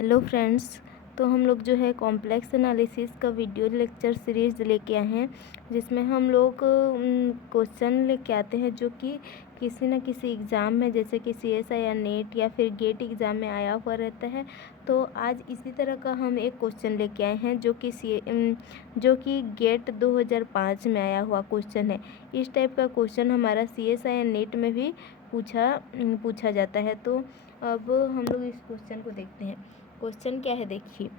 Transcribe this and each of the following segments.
Hello friends. तो हम लोग जो है कॉम्प्लेक्स एनालिसिस का वीडियो लेक्चर सीरीज़ लेके आए हैं, जिसमें हम लोग क्वेश्चन लेके आते हैं जो कि किसी न किसी एग्ज़ाम में, जैसे कि CSI या नेट या फिर गेट एग्ज़ाम में आया हुआ रहता है। तो आज इसी तरह का हम एक क्वेश्चन लेके आए हैं जो कि गेट 2005 में आया हुआ क्वेश्चन है। इस टाइप का क्वेश्चन हमारा CSI या नेट में भी पूछा जाता है। तो अब हम लोग इस क्वेश्चन को देखते हैं। क्वेश्चन क्या है देखिए,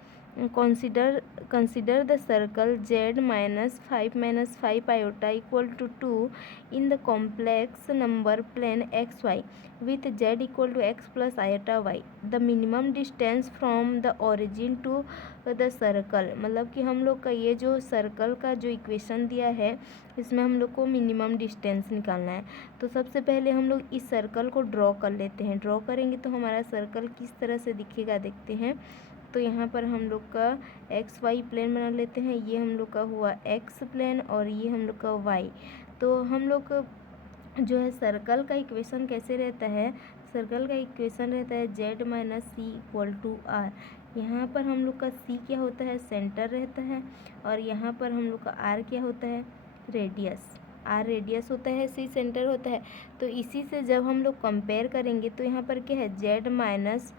consider the circle z-5 iota equal to 2 in the complex number plane xy with z equal to x plus iota y। The minimum distance from the origin to the circle. मतलब कि हम लोग का ये जो सर्कल का जो equation दिया है, इसमें हम लोग को मिनिमम डिस्टेंस निकालना है। तो सबसे पहले हम लोग इस सर्कल को ड्रॉ कर लेते हैं। ड्रॉ करेंगे तो हमारा सर्कल किस तरह से दिखेगा देखते हैं। तो यहाँ पर हम लोग का XY प्लेन बना लेते हैं। ये हम लोग का हुआ X प्लेन और ये हम लोग का Y। तो हम लोग जो है सर्कल का इक्वेशन कैसे रहता है, सर्कल का इक्वेशन रहता है z minus c equal to r. यहाँ पर हम लोग का C क्या होता है, सेंटर रहता है, और यहाँ पर हम लोग का R क्या होता है, रेडियस। R रेडियस होता है, C सेंटर होता है। तो इसी से जब हम लोग कंपेयर करेंगे तो यहाँ पर क्या है, z-5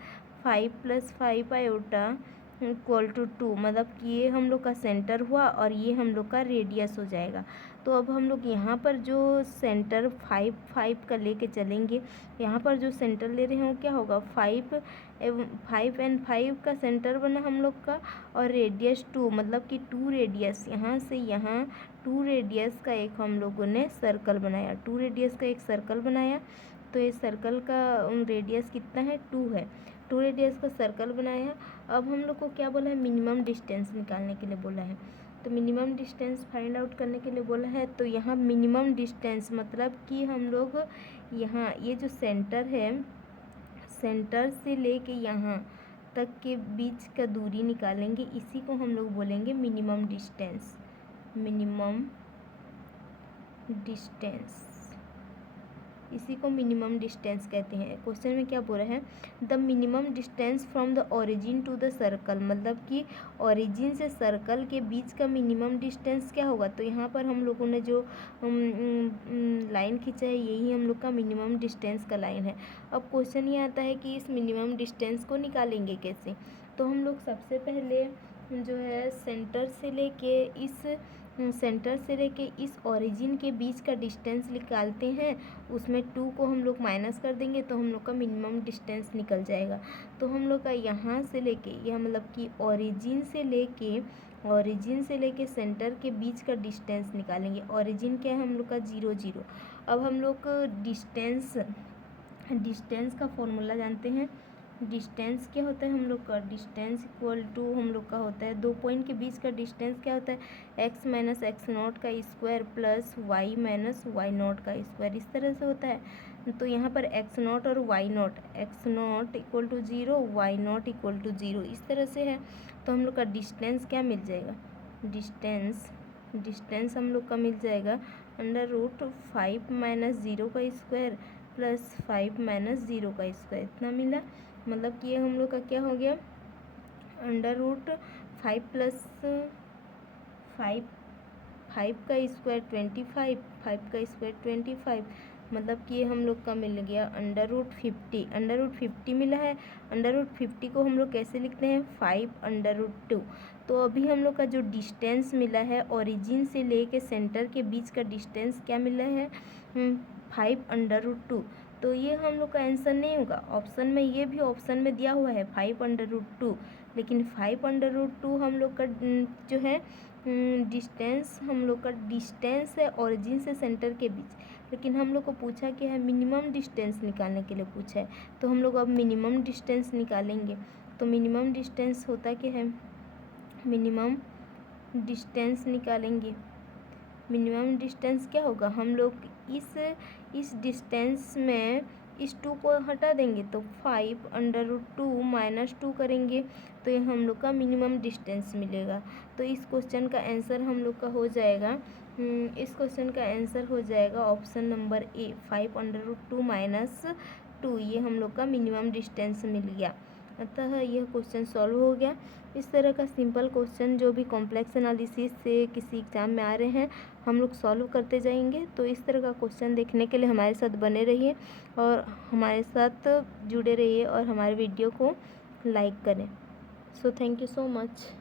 + 5 आयोटा इक्वल टू 2, मतलब कि ये हम लोग का सेंटर हुआ और ये हम लोग का रेडियस हो जाएगा। तो अब हम लोग यहाँ पर जो सेंटर 5 का लेके चलेंगे, यहाँ पर जो सेंटर ले रहे हैं वो क्या होगा, 5 एंड 5 का सेंटर बना हम लोग का, और रेडियस 2, मतलब कि 2 रेडियस, यहाँ से यहाँ 2 रेडियस का एक हम लोगों ने सर्कल बनाया। 2 रेडियस का एक सर्कल बनाया। तो ये सर्कल का रेडियस कितना है, 2 है। 2 रेडियस का सर्कल बनाया। अब हम लोग को क्या बोला है, मिनिमम डिस्टेंस निकालने के लिए बोला है। तो मिनिमम डिस्टेंस फाइंड आउट करने के लिए बोला है। तो यहाँ मिनिमम डिस्टेंस मतलब कि हम लोग यहाँ ये जो सेंटर है, सेंटर से लेके यहाँ तक के बीच का दूरी निकालेंगे, इसी को हम लोग बोलेंगे मिनिमम डिस्टेंस। मिनिमम डिस्टेंस, इसी को मिनिमम डिस्टेंस कहते हैं। क्वेश्चन में क्या बोल रहा है, the minimum distance from the origin to the circle, मतलब कि ओरिजिन से सर्कल के बीच का मिनिमम डिस्टेंस क्या होगा। तो यहाँ पर हम लोगों ने जो लाइन खींचा है, यही हम लोग का मिनिमम डिस्टेंस का लाइन है। अब क्वेश्चन ये आता है कि इस मिनिमम डिस्टेंस को निकालेंगे कैसे। तो हम लोग सबसे पहले जो है सेंटर से लेके इस ओरिजिन के बीच का डिस्टेंस निकालते हैं। उसमें 2 को हम लोग माइनस कर देंगे तो हम लोग का मिनिमम डिस्टेंस निकल जाएगा। तो हम लोग का यहाँ से लेके, यह मतलब कि ओरिजिन से लेके सेंटर के बीच का डिस्टेंस निकालेंगे। ओरिजिन क्या है हम लोग का 0 0। अब हम लोग डिस्टेंस का फॉर्मूला जानते हैं। डिस्टेंस क्या होता है हम लोग का, डिस्टेंस इक्वल टू हम लोग का होता है, 2 पॉइंट के बीच का डिस्टेंस क्या होता है, x माइनस एक्स नॉट का square plus y minus y nought का स्क्वायर, इस तरह से होता है। तो यहाँ पर x नॉट और y nought, x nought equal to 0, y nought equal to 0, इस तरह से है। तो हम लोग का डिस्टेंस क्या मिल जाएगा, डिस्टेंस हम लोग का मिल जाएगा √5 माइनस 0 का स्क्वायर प्लस 5 माइनस 0 का स्क्वायर, इतना मिला। मतलब कि ये हम लोग का क्या हो गया, √5 प्लस 5 का स्क्वायर 25, 5 का स्क्वायर 25, मतलब कि ये हम लोग का मिल गया √50 मिला है। √50 को हम लोग कैसे लिखते हैं, 5√2। तो अभी हम लोग का जो डिस्टेंस मिला है ओरिजिन से लेके सेंटर के बीच का डिस्टेंस क्या मिला है, 5√2। तो ये हम लोग का आंसर नहीं होगा। ऑप्शन में, ये भी ऑप्शन में दिया हुआ है 5√2, लेकिन 5√2 हम लोग का जो है डिस्टेंस, हम लोग का डिस्टेंस है ओरिजिन से सेंटर के बीच, लेकिन हम लोग को पूछा क्या है, मिनिमम डिस्टेंस निकालने के लिए पूछा है। तो हम लोग अब मिनिमम डिस्टेंस निकालेंगे। तो मिनिमम डिस्टेंस होता क्या है, मिनिमम डिस्टेंस निकालेंगे। मिनिमम डिस्टेंस क्या होगा, हम लोग इस डिस्टेंस में इस 2 को हटा देंगे तो 5√2 माइनस 2 करेंगे तो ये हम लोग का मिनिमम डिस्टेंस मिलेगा। तो इस क्वेश्चन का आंसर हम लोग का हो जाएगा, इस क्वेश्चन का आंसर हो जाएगा ऑप्शन नंबर ए, 5√2 माइनस 2, ये हम लोग का मिनिमम डिस्टेंस मिल गया। अतः यह क्वेश्चन सॉल्व हो गया। इस तरह का सिंपल क्वेश्चन जो भी कॉम्प्लेक्स एनालिसिस से किसी एग्ज़ाम में आ रहे हैं हम लोग सॉल्व करते जाएंगे। तो इस तरह का क्वेश्चन देखने के लिए हमारे साथ बने रहिए और हमारे साथ जुड़े रहिए और हमारे वीडियो को लाइक करें। So thank you so much.